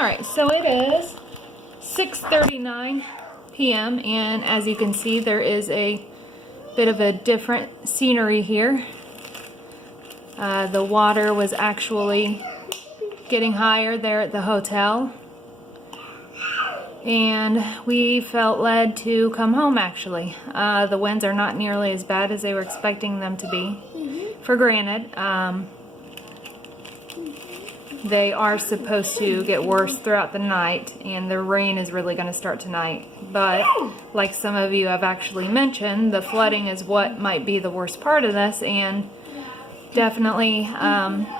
Alright, so it is 6:39 p.m. and as you can see there is a bit of a different scenery here. The water was actually getting higher there at the hotel and we felt led to come home actually. The winds are not nearly as bad as they were expecting them to be. For granted, they are supposed to get worse throughout the night and the rain is really going to start tonight. But like some of you have actually mentioned, the flooding is what might be the worst part of this, and definitely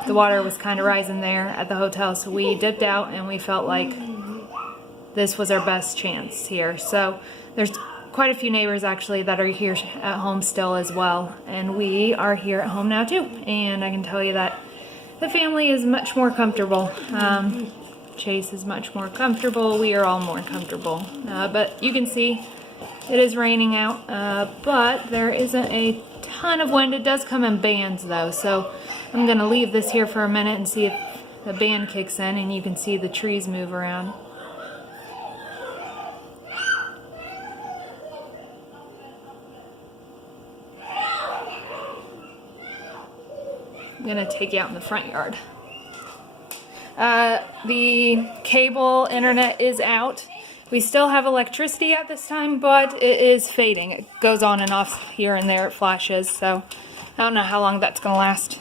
the water was kind of rising there at the hotel, so we dipped out and we felt like this was our best chance here. So there's quite a few neighbors actually that are here at home still as well, and we are here at home now too, and I can tell you that the family is much more comfortable. Chase is much more comfortable. We are all more comfortable. But you can see it is raining out, but there isn't a ton of wind. It does come in bands though, so I'm going to leave this here for a minute and see if the band kicks in and you can see the trees move around. I'm going to take you out in the front yard. The cable internet is out. We still have electricity at this time, but it is fading. It goes on and off here and there, it flashes, so I don't know how long that's going to last.